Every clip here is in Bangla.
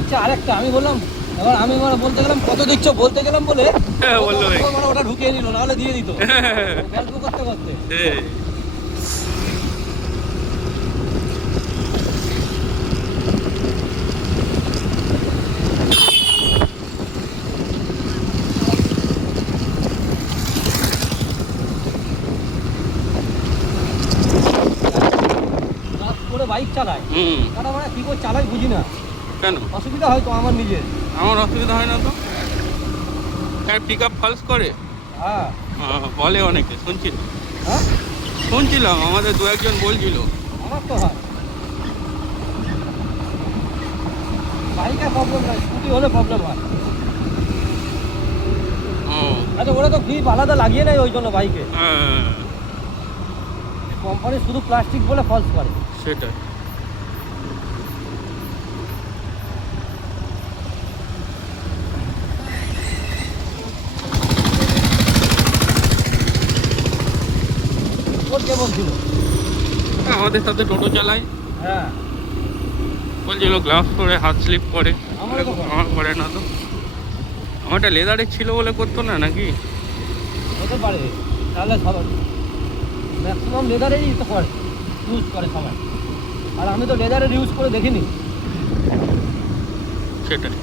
দিচ্ছে আরেকটা। আমি বললাম, এবার আমি বলতে গেলাম কত দিচ্ছ, বলতে গেলাম বলে বললো ওটা ঢুকিয়ে নিল, নাহলে দিয়ে দিত গল্প করতে করতে। করে বাইক চালায়, তারা মানে কি করে চালাই বুঝি না কেন অসুবিধা হয় তো আমার নিজের। আমার অসুবিধা হয় না তো, পিক আপ ফলস করে। হ্যাঁ বলে অনেকে, শুনছিলাম হ্যাঁ শুনছিলাম আমাদের দু একজন বলছিল। আমার তো হয়, বাইকের প্রবলেম নয়, স্কুটি হলে প্রবলেম হয়। আচ্ছা ওরা তো গ্রিপ আলাদা লাগিয়ে নেয় ওই জন্য বাইকে, কোম্পানি শুধু প্লাস্টিক বলে ফলস করে। সেটাই। ওর কে বলছিল? আমাদের সাথে টোটো চালায়, হ্যাঁ বলছিল গ্লাভস পরে হাত স্লিপ করে। আমারও তো করে। আমার করে না তো, আমারটা লেদারের ছিল বলে করতো না নাকি? হতে পারে, তাহলে সবাই ম্যাক্সিমাম লেদারেরই তো করে, ইউজ করে সবাই। আর আমি তো লেদারের ইউজ করে দেখিনি। সেটাই।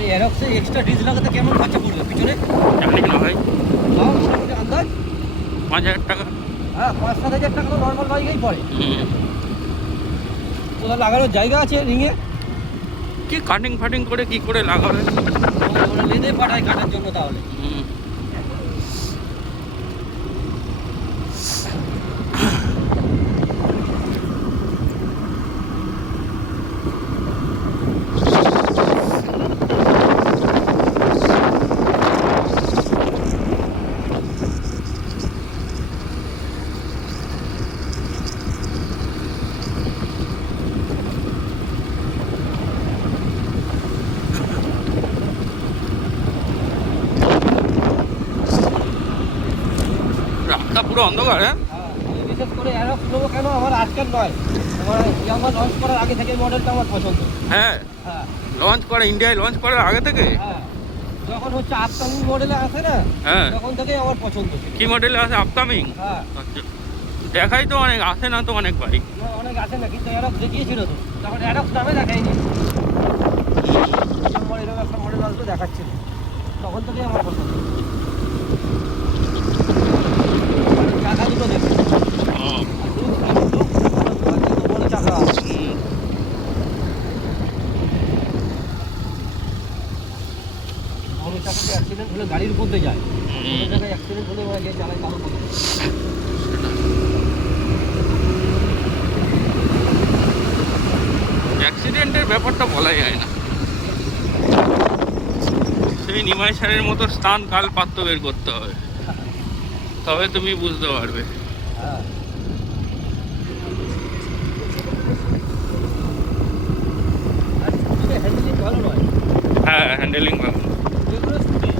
এই অ্যারক্সে এক্সট্রা ডিজ লাগাতে কেমন খরচা পড়বে পিছনে? জানি না ভাই, তাও মোটামুটি আন্দাজ 5,000 টাকা। হ্যাঁ 5-7 হাজার টাকা তো নর্মাল বাইকেই পড়ে। কোথাও লাগানোর জায়গা আছে রিংয়ে? কি কাটিং ফাটিং করে কি করে লাগাবে? ওরা লেদে পাঠায় কাটার জন্য তাহলে। রাস্তা পুরো অন্ধকার। হ্যাঁ, আমি বিশেষ করে অ্যারক্স নেবো কেন, আমার আজকের নয়, আমার ইয়ামা লঞ্চ করার আগে থেকে মডেলটা আমার পছন্দ। হ্যাঁ হ্যাঁ লঞ্চ করে, ইন্ডিয়ায় লঞ্চ করার আগে থেকে। হ্যাঁ, যখন হচ্ছে আপকামিং মডেলে আসে না, হ্যাঁ, তখন থেকেই আমার পছন্দ। কি মডেলে আছে? আপকামিং। হ্যাঁ আচ্ছা, দেখাই তো অনেক, আসে না তো অনেক বাইক। না, অনেক আসে না, কিন্তু অ্যারক্স দেখিয়েছিল তো, তখন অ্যারক্স নামে দেখায়নি, এরকম একটা মডেল আসলে দেখাচ্ছিল, তখন থেকেই আমার পছন্দ। চাকা দুটো দেখুন, বড় চাকা আছে। বড় চাকাতে অ্যাক্সিডেন্ট হলে গাড়ির উপর দিয়ে যায়, ছোটো চাকায় অ্যাক্সিডেন্ট হলে ওরা গিয়ে চালায় কারো করতে। অ্যাক্সিডেন্টের ব্যাপারটা বলা যায় না, সেই নিমাই সারের মতো স্থান কাল পাত্র বের করতে হবে, তবে তুমি বুঝতে পারবে। হ্যাঁ হ্যান্ডেলিং ভালো নয়। হ্যাঁ, হ্যান্ডেলিং ভালো। যেগুলো স্কুটি,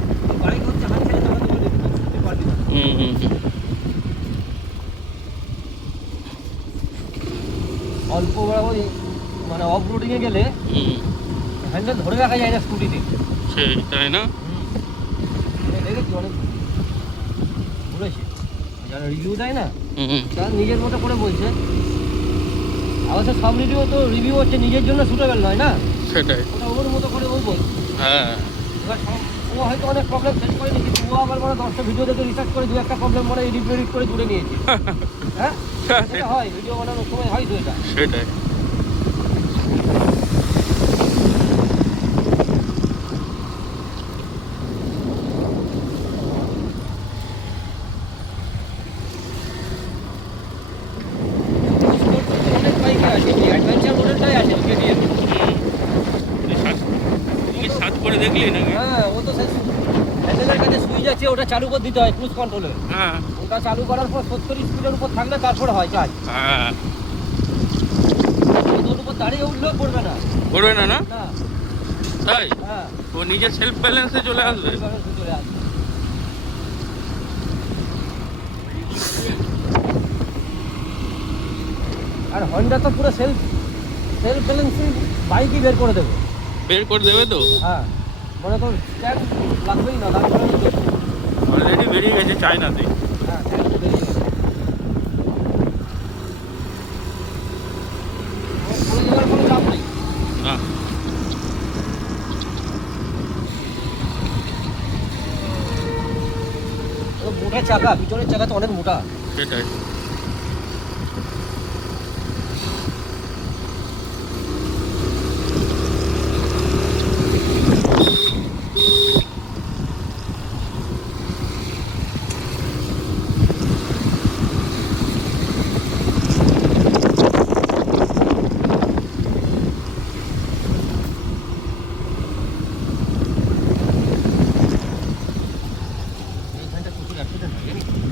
বাইক হচ্ছে হাত ছেড়ে চালাতে পারবি, স্কুটি পারবি না। অল্প ওই মানে অফ রোডিংয়ে গেলে হ্যান্ডেল ধরে রাখা যায় না স্কুটিতে। সেই তাই না? দেখেছি অনেক ঘুরেছি, যারা রিভিউ দেয় না তারা নিজের মতো করে বলছে, অবশ্য সব রিভিউ তো রিভিউ হচ্ছে নিজের জন্য সুটেবল নয় না, সেটাই। ওটা ওর মতো করে ওই বল। হ্যাঁ, এবার ও হয়তো অনেক প্রবলেম ফেস করেনি, কিন্তু ও আবার মানে 10টা ভিডিও দেখে রিসার্চ করে দু একটা প্রবলেম মানে এডিট করে জুড়ে নিয়েছে। হ্যাঁ এটা হয়, ভিডিও বানানোর সময় হয় তো এটা। সেটাই। অনেক বাইকে আছে, অ্যাডভেঞ্চার মডেলটাই আছে কেটিএম। তুমি সার্চ করে দেখলি নাকি? হ্যাঁ ও তো হ্যান্ডেলের কাছে সুইচ আছে, ওটা চালু করে দিতে হয় ক্রুজ কন্ট্রোলে। হ্যাঁ ওটা চালু করার পর 70 স্পিডের উপর থাকলে তারপরে হয় কাজ। হ্যাঁ, ওর উপর দাঁড়িয়ে উঠলেও পড়বে না। করবে না না? না তাই হ্যাঁ ও নিজের সেলফ ব্যালেন্সে চলে আসবে। balance এ চলে আসবে। আর হন্ডা তো পুরো সেলফ ব্যালেন্সিং বাইকই বের করে দেবে। বের করে দেবে তো, হ্যাঁ মনে করো ট্যাগ লাগবেই না, তারপরে অলরেডি বেরিয়ে গেছে চায়নাতে। হ্যাঁ ট্যাগ তো বেরিয়ে গেছে। পড়ে যাওয়ার কোনো চাপ নেই। না মোটা চাকা, পিছনের চাকা তো অনেক মোটা। সেটাই।